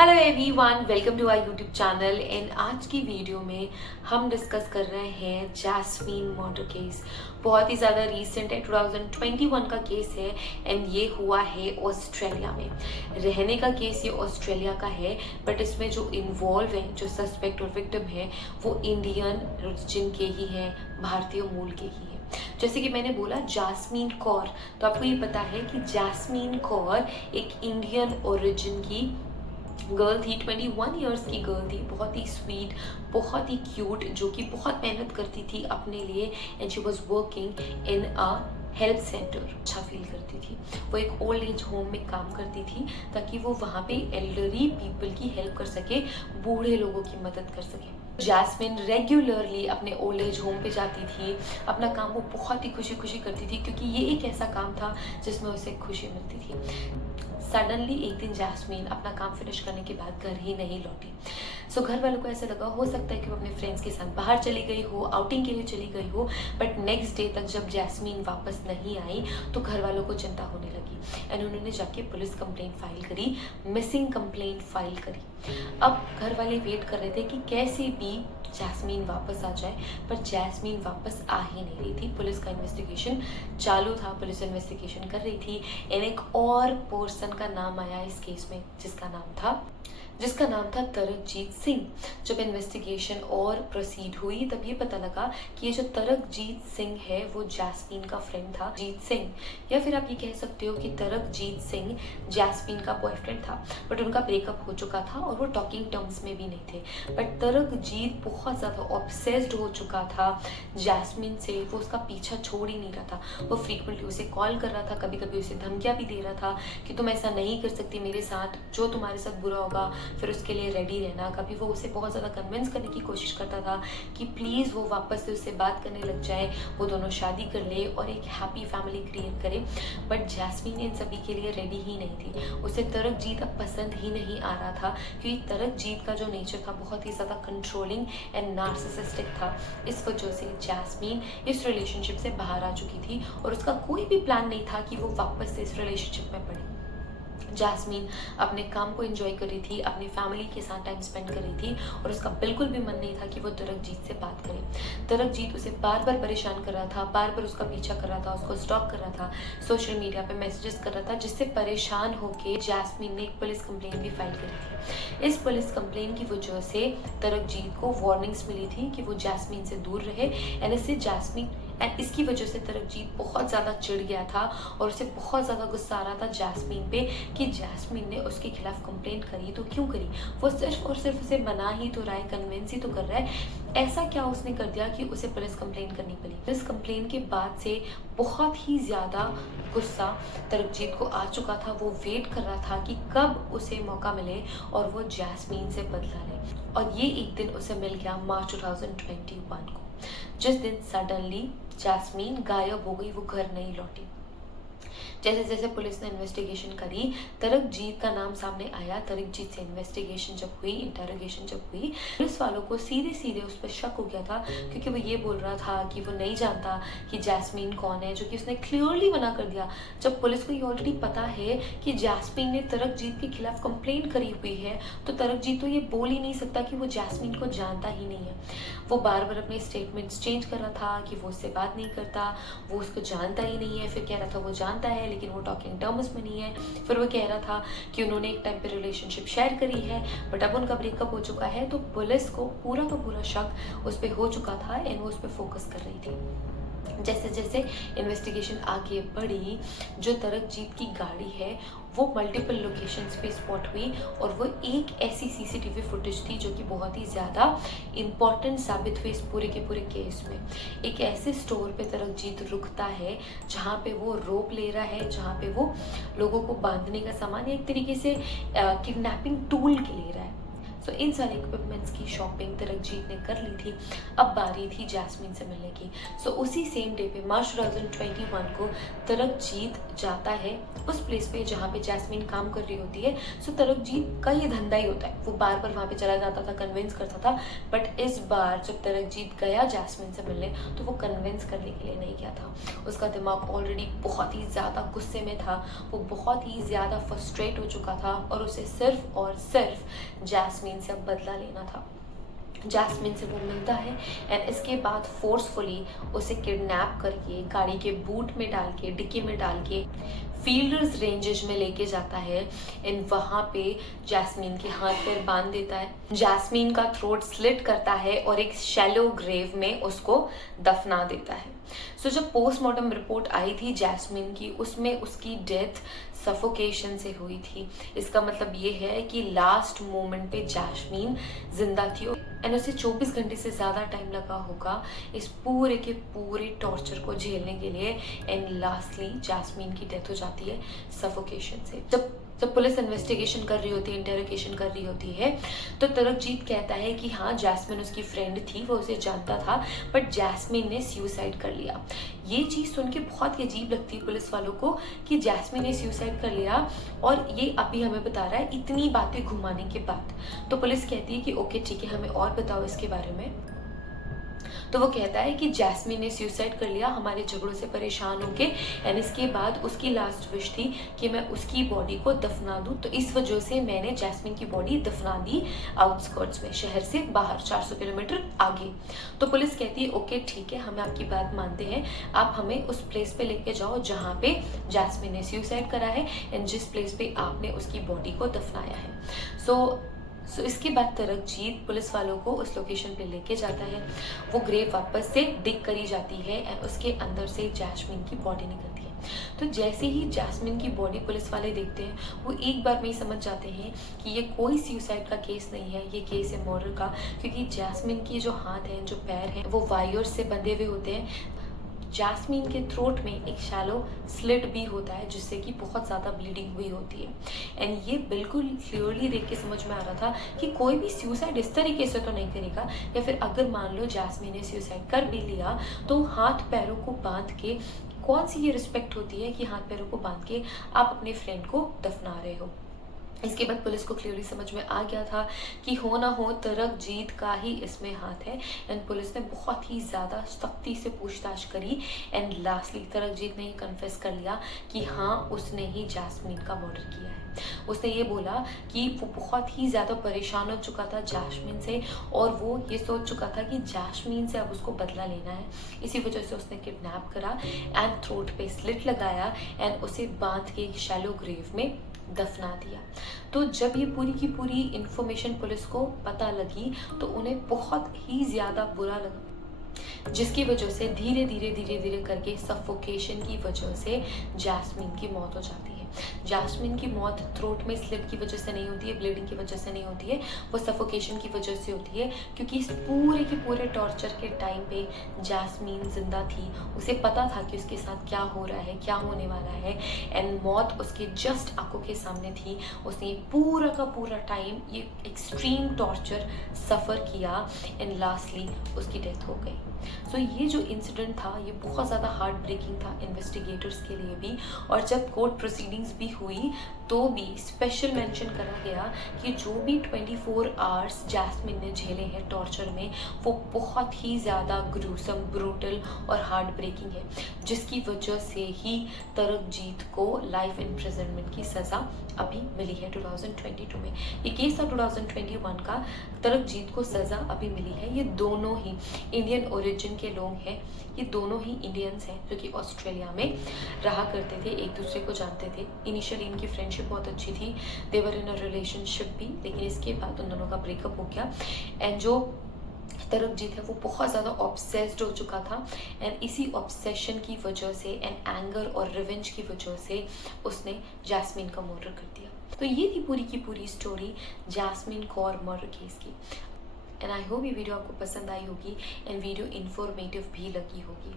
Hello everyone, welcome to our YouTube channel. And आज की video में हम डिस्कस कर रहे हैं जैस्मीन मर्डर केस। बहुत ही ज़्यादा रीसेंट है, 2021 का केस है एंड ये हुआ है ऑस्ट्रेलिया में। रहने का केस ये ऑस्ट्रेलिया का है, बट इसमें जो इन्वॉल्व है, जो सस्पेक्ट और विक्टिम है, वो इंडियन ओरिजिन के ही हैं, भारतीय मूल के ही हैं। जैसे कि मैंने बोला जैस्मीन कौर, तो आपको ये पता है कि जैस्मीन कौर एक इंडियन ओरिजिन की गर्ल थी, 21 ईयर्स की गर्ल थी, बहुत ही स्वीट, बहुत ही क्यूट, जो कि बहुत मेहनत करती थी अपने लिए। And she was working in a health centre. अच्छा फील करती थी। वो एक ओल्ड एज होम में काम करती थी ताकि वो वहाँ पे एल्डरली पीपल की हेल्प कर सके, बूढ़े लोगों की मदद कर सके। जैस्मिन रेगुलरली अपने ओल्ड एज होम पे जाती थी। अपना काम वो बहुत ही खुशी खुशी करती थी, क्योंकि ये एक ऐसा काम था जिसमें उसे खुशी मिलती थी। सडनली एक दिन जैस्मीन अपना काम फिनिश करने के बाद घर ही नहीं लौटी। सो घर वालों को ऐसा लगा, हो सकता है कि वो अपने फ्रेंड्स के साथ बाहर चली गई हो, आउटिंग के लिए चली गई हो। बट नेक्स्ट डे तक जब जैस्मीन वापस नहीं आई तो घर वालों को चिंता होने लगी एंड उन्होंने जाके पुलिस कंप्लेंट फाइल करी, मिसिंग कंप्लेंट फाइल करी। अब घर वाले वेट कर रहे थे कि कैसे भी जैस्मीन वापस आ जाए, पर जैस्मीन वापस आ ही नहीं रही थी। पुलिस का इन्वेस्टिगेशन चालू था, पुलिस इन्वेस्टिगेशन कर रही थी एंड एक और पर्सन का नाम आया इस केस में, जिसका नाम था तरकजीत सिंह। जब इन्वेस्टिगेशन और प्रोसीड हुई तब ये पता लगा कि ये जो तरकजीत सिंह है वो जैस्मीन का फ्रेंड था। जीत सिंह, या फिर आप ये कह सकते हो कि तरकजीत सिंह जैस्मीन का बॉयफ्रेंड था, बट उनका ब्रेकअप हो चुका था और वो टॉकिंग टर्म्स में भी नहीं थे। बट तरकजीत बहुत ज़्यादा ऑब्सेस्ड हो चुका था जैस्मीन से, वो उसका पीछा छोड़ ही नहीं रहा था। वो फ्रीक्वेंटली उसे कॉल कर रहा था, कभी कभी उसे धमकियाँ भी दे रहा था कि तुम ऐसा नहीं कर सकती मेरे साथ, जो तुम्हारे साथ बुरा होगा फिर उसके लिए रेडी रहना। कभी वो उसे बहुत ज़्यादा कन्विंस करने की कोशिश करता था कि प्लीज़ वो वापस से उससे बात करने लग जाए, वो दोनों शादी कर ले और एक हैप्पी फैमिली क्रिएट करे। बट जैस्मीन इन सभी के लिए रेडी ही नहीं थी। उसे तरकजीत अब पसंद ही नहीं आ रहा था, क्योंकि तरकजीत का जो नेचर था बहुत ही ज़्यादा कंट्रोलिंग एंड नार्सिसिस्टिक था। इस वजह से जैस्मीन इस रिलेशनशिप से बाहर आ चुकी थी और उसका कोई भी प्लान नहीं था कि वो वापस से इस रिलेशनशिप में पड़े। जैस्मीन अपने काम को एंजॉय कर रही थी, अपनी फैमिली के साथ टाइम स्पेंड कर रही थी और उसका बिल्कुल भी मन नहीं था कि वो तरकजीत से बात करे। तरकजीत उसे बार बार परेशान कर रहा था, बार बार उसका पीछा कर रहा था, उसको स्टॉक कर रहा था, सोशल मीडिया पे मैसेजेस कर रहा था, जिससे परेशान होकर जैस्मीन ने एक पुलिस कंप्लेंट भी फाइल करी थी। इस पुलिस कंप्लेंट की वजह से तरकजीत को वार्निंग्स मिली थी कि वो जैस्मीन से दूर रहे एंड इसकी वजह से तरकजीत बहुत ज़्यादा चिढ़ गया था और उसे बहुत ज़्यादा गुस्सा आ रहा था जैस्मीन पे कि जैस्मीन ने उसके खिलाफ कंप्लेंट करी तो क्यों करी। वो सिर्फ और सिर्फ उसे मना ही तो रहा है, कन्विंस ही तो कर रहा है। ऐसा क्या उसने कर दिया कि उसे पुलिस कंप्लेंट करनी पड़ी। पुलिस कंप्लेंट के बाद से बहुत ही ज़्यादा गुस्सा तरकजीत को आ चुका था। वो वेट कर रहा था कि कब उसे मौका मिले और वो जैस्मीन से बदला ले। और ये एक दिन उसे मिल गया मार्च 2021 को, जिस दिन सडनली जैस्मीन गायब हो गई, वो घर नहीं लौटी। जैसे जैसे पुलिस ने इन्वेस्टिगेशन करी, तरकजीत का नाम सामने आया। तरकजीत से इन्वेस्टिगेशन जब हुई, इंटरोगेशन जब हुई, पुलिस वालों को सीधे सीधे उस पर शक हो गया था, क्योंकि वो ये बोल रहा था कि वो नहीं जानता कि जैस्मीन कौन है, जो कि उसने क्लियरली मना कर दिया। जब पुलिस को ये ऑलरेडी पता है कि जैस्मीन ने तरकजीत के खिलाफ कंप्लेंट करी हुई है, तो तरकजीत तो ये बोल ही नहीं सकता कि वो जैस्मीन को जानता ही नहीं है। वो बार बार अपने स्टेटमेंट्स चेंज कर रहा था कि वो उससे बात नहीं करता, वो उसको जानता ही नहीं है, फिर कह रहा था वो जानता है लेकिन वो टॉकिंग टर्म्स में नहीं है। फिर वो कह रहा था कि उन्होंने एक टाइम पे रिलेशनशिप शेयर करी है, बट अब उनका ब्रेकअप हो चुका है। तो पुलिस को पूरा का पूरा शक उस पर हो चुका था एंड वो उस पर फोकस कर रही थी। जैसे जैसे इन्वेस्टिगेशन आगे बढ़ी, जो तरकजीत की गाड़ी है वो मल्टीपल लोकेशंस पे स्पॉट हुई और वो एक ऐसी सीसीटीवी फुटेज थी जो कि बहुत ही ज़्यादा इम्पॉर्टेंट साबित हुई इस पूरे के पूरे केस में। एक ऐसे स्टोर पे तरकजीत रुकता है जहाँ पे वो रोप ले रहा है, जहाँ पे वो लोगों को बांधने का सामान या एक तरीके से किडनैपिंग टूल के ले रहा है। सो इन सारे इक्विपमेंट्स की शॉपिंग तरकजीत ने कर ली थी। अब बारी थी जैस्मीन से मिलने की। सो उसी सेम डे पे मार्च 2021 को तरकजीत जाता है उस प्लेस पे जहाँ पे जैस्मीन काम कर रही होती है। सो तरकजीत का ये धंधा ही होता है, वो बार बार वहाँ पे चला जाता था, कन्विंस करता था। बट इस बार जब तरकजीत गया जैस्मीन से मिलने तो वो कन्विंस करने के लिए नहीं गया था। उसका दिमाग ऑलरेडी बहुत ही ज़्यादा गुस्से में था, वो बहुत ही ज़्यादा फ्रस्ट्रेट हो चुका था और उसे सिर्फ और सिर्फ जैस्मीन से अब बदला लेना था। जैस्मीन से वो मिलता है एंड इसके बाद फोर्सफुली उसे किडनैप करके गाड़ी के बूट में डाल के, डिक्की में डाल के फील्डर्स रेंजेस में लेके जाता है एंड वहाँ पे जैस्मीन के हाथ पैर बांध देता है। जैस्मीन का थ्रोट स्लिट करता है और एक शैलो ग्रेव में उसको दफना देता है। सो जब पोस्टमार्टम रिपोर्ट आई थी जैस्मीन की, उसमें उसकी डेथ सफोकेशन से हुई थी। इसका मतलब ये है कि लास्ट मोमेंट पे जैस्मीन जिंदा थी एंड उसे 24 घंटे से ज़्यादा टाइम लगा होगा इस पूरे के पूरे टॉर्चर को झेलने के लिए एंड लास्टली जैस्मीन की डेथ हो जाती है सफोकेशन से। जब पुलिस इन्वेस्टिगेशन कर रही होती है, इंटेरोगेशन कर रही होती है, तो तरकजीत कहता है कि हाँ जैस्मीन उसकी फ्रेंड थी, वो उसे जानता था, बट जैस्मीन ने सुसाइड कर लिया। ये चीज़ सुन के बहुत ही अजीब लगती है पुलिस वालों को कि जैस्मीन ने सुसाइड कर लिया और ये अभी हमें बता रहा है इतनी बातें घुमाने के बाद। तो पुलिस कहती है कि ओके ठीक है, हमें और बताओ इसके बारे में। तो वो कहता है कि जैस्मीन ने सुसाइड कर लिया हमारे झगड़ों से परेशान होके एंड इसके बाद उसकी लास्ट विश थी कि मैं उसकी बॉडी को दफना दूं, तो इस वजह से मैंने जैस्मीन की बॉडी दफना दी आउटस्कर्ट्स में, शहर से बाहर 400 किलोमीटर आगे। तो पुलिस कहती है ओके ठीक है, हमें आपकी बात मानते हैं, आप हमें उस प्लेस पे लेके जाओ जहाँ पे जैस्मीन ने सुसाइड करा है एंड जिस प्लेस पे आपने उसकी बॉडी को दफनाया है। सो इसके बाद तरकजीत पुलिस वालों को उस लोकेशन पे लेके जाता है। वो ग्रेव वापस से डिग करी जाती है एंड उसके अंदर से जैस्मीन की बॉडी निकलती है। तो जैसे ही जैस्मीन की बॉडी पुलिस वाले देखते हैं वो एक बार में ही समझ जाते हैं कि ये कोई सुसाइड का केस नहीं है, ये केस है मर्डर का, क्योंकि जैस्मीन की जो हाथ हैं, जो पैर हैं, वो वायर्स से बंधे हुए होते हैं। जैस्मीन के थ्रोट में एक शैलो स्लिट भी होता है जिससे कि बहुत ज़्यादा ब्लीडिंग हुई होती है एंड ये बिल्कुल क्लियरली देख के समझ में आ रहा था कि कोई भी सुसाइड इस तरीके से तो नहीं करेगा, या फिर अगर मान लो जैस्मीन ने सुसाइड कर भी लिया तो हाथ पैरों को बांध के, कौन सी ये रिस्पेक्ट होती है कि हाथ पैरों को बांध के आप अपने फ्रेंड को दफना रहे हो। इसके बाद पुलिस को क्लियरली समझ में आ गया था कि हो ना हो तरकजीत का ही इसमें हाथ है एंड पुलिस ने बहुत ही ज़्यादा सख्ती से पूछताछ करी एंड लास्टली तरकजीत ने ये कन्फेस कर लिया कि हाँ उसने ही जैस्मीन का मर्डर किया है। उसने ये बोला कि वो बहुत ही ज़्यादा परेशान हो चुका था जैस्मीन से और वो ये सोच चुका था कि जैस्मीन से अब उसको बदला लेना है, इसी वजह से उसने किडनैप करा एंड थ्रोट पे स्लिट लगाया एंड उसे बांध के एक शैलो ग्रेव में दफना दिया। तो जब ये पूरी की पूरी इंफॉर्मेशन पुलिस को पता लगी तो उन्हें बहुत ही ज़्यादा बुरा लगा, जिसकी वजह से धीरे धीरे करके सफोकेशन की वजह से जैस्मीन की मौत हो जाती है। जैस्मीन की मौत थ्रोट में स्लिट की वजह से नहीं होती है, ब्लीडिंग की वजह से नहीं होती है, वो सफोकेशन की वजह से होती है, क्योंकि इस पूरे के पूरे टॉर्चर के टाइम पे जैस्मीन जिंदा थी। उसे पता था कि उसके साथ क्या हो रहा है, क्या होने वाला है एंड मौत उसके जस्ट आंखों के सामने थी। उसने पूरा का पूरा टाइम ये एक्सट्रीम टॉर्चर सफ़र किया एंड लास्टली उसकी डेथ हो गई। सो ये जो इंसिडेंट था ये बहुत ज़्यादा हार्ट ब्रेकिंग था इन्वेस्टिगेटर्स के लिए भी, और जब कोर्ट प्रोसीडिंग्स भी हुई तो भी स्पेशल मेंशन करा गया कि जो भी 24 आवर्स जैस्मीन ने झेले हैं टॉर्चर में वो बहुत ही ज़्यादा ग्रूसम, ब्रूटल और हार्ट ब्रेकिंग है, जिसकी वजह से ही तरकजीत को लाइफ इम्प्रिजनमेंट की सज़ा अभी मिली है 2022 में। ये केस था 2021 का, तरकजीत को सज़ा अभी मिली है। ये दोनों ही इंडियन ओरिजिन के लोग हैं, ये दोनों ही इंडियंस हैं जो कि ऑस्ट्रेलिया में रहा करते थे, एक दूसरे को जानते थे। इनिशियली इनकी फ्रेंडशिप बहुत अच्छी थी, देवर इन अ रिलेशनशिप भी, लेकिन इसके बाद उन दोनों का ब्रेकअप हो गया एंड जो तरकजीत है वो बहुत ज़्यादा ऑब्सेस्ड हो चुका था एंड इसी ऑब्सेशन की वजह से एंड एंगर और रिवेंज की वजह से उसने जैस्मीन का मर्डर कर दिया। तो ये थी पूरी की पूरी story jasmine Kaur murder case की एंड आई होप ये वीडियो आपको पसंद आई होगी एंड वीडियो इन्फॉर्मेटिव भी लगी होगी।